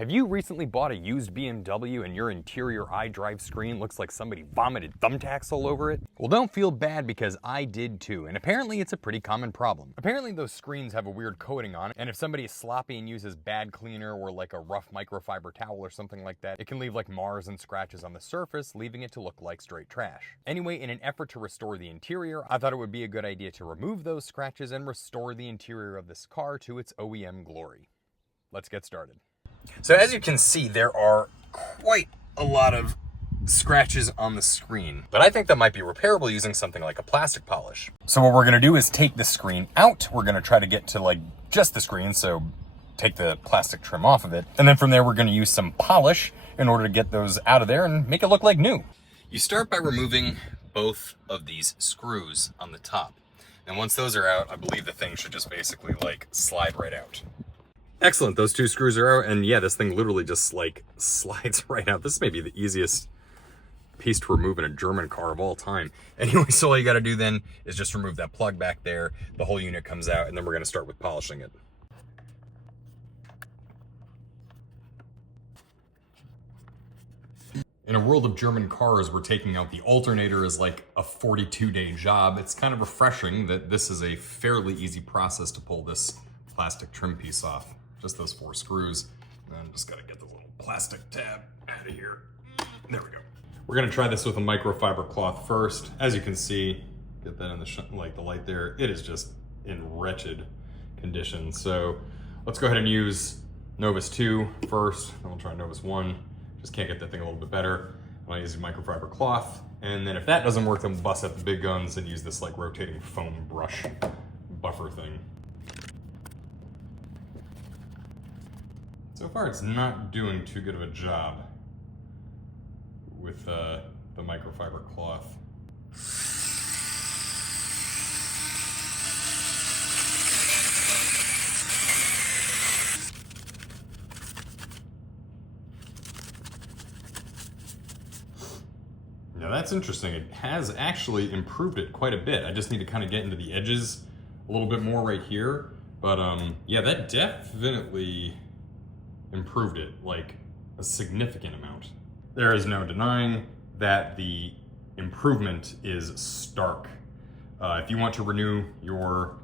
Have you recently bought a used BMW and your interior iDrive screen looks like somebody vomited thumbtacks all over it? Well, don't feel bad because I did too, and apparently it's a pretty common problem. Apparently those screens have a weird coating on it, and if somebody is sloppy and uses bad cleaner or like a rough microfiber towel or something like that, it can leave like mars and scratches on the surface, leaving it to look like straight trash. Anyway, in an effort to restore the interior, I thought it would be a good idea to remove those scratches and restore the interior of this car to its OEM glory. Let's get started. So as you can see, there are quite a lot of scratches on the screen, but I think that might be repairable using something like a plastic polish. So what we're gonna do is take the screen out. We're gonna try to get to like just the screen, so take the plastic trim off of it. And then from there, we're gonna use some polish in order to get those out of there and make it look like new. You start by removing both of these screws on the top. And once those are out, I believe the thing should just basically like slide right out. Excellent, those two screws are out, and yeah, this thing literally just like slides right out. This may be the easiest piece to remove in a German car of all time. Anyway, so all you gotta do then is just remove that plug back there, the whole unit comes out, and then we're gonna start with polishing it. In a world of German cars, where taking out the alternator is like a 42-day job, it's kind of refreshing that this is a fairly easy process to pull this plastic trim piece off. Just those 4 screws. And then just gotta get the little plastic tab out of here. There we go. We're gonna try this with a microfiber cloth first. As you can see, get that in the light there. It is just in wretched condition. So let's go ahead and use Novus 2 first. Then we'll try Novus 1. Just can't get that thing a little bit better. I'll use a microfiber cloth. And then if that doesn't work, then we'll bust out the big guns and use this like rotating foam brush buffer thing. So far, it's not doing too good of a job with the microfiber cloth. Now that's interesting. It has actually improved it quite a bit. I just need to kind of get into the edges a little bit more right here. But yeah, that definitely improved it like a significant amount. There is no denying that the improvement is stark. If you want to renew your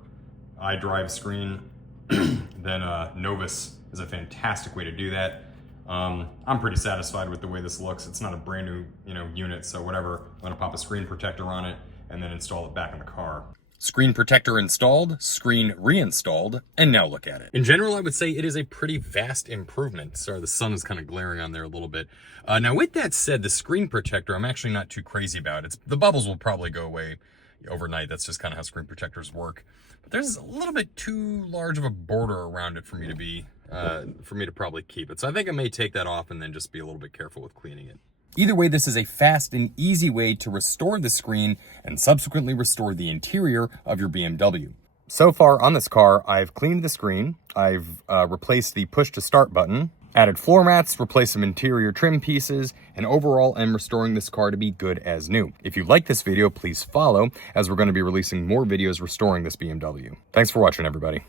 iDrive screen, then Novus is a fantastic way to do that. I'm pretty satisfied with the way this looks. It's not a brand new, unit, so whatever. I'm gonna pop a screen protector on it and then install it back in the car. Screen protector installed, screen reinstalled, and now look at it. In general, I would say it is a pretty vast improvement. Sorry, the sun is kind of glaring on there a little bit. Now with that said, the screen protector, I'm actually not too crazy about. The bubbles will probably go away overnight. That's just kind of how screen protectors work. But there's a little bit too large of a border around it for me to probably keep it. So I think I may take that off and then just be a little bit careful with cleaning it. Either way, this is a fast and easy way to restore the screen and subsequently restore the interior of your BMW. So far on this car, I've cleaned the screen, I've replaced the push to start button, added floor mats, replaced some interior trim pieces, and overall am restoring this car to be good as new. If you like this video, please follow, as we're going to be releasing more videos restoring this BMW. Thanks for watching, everybody.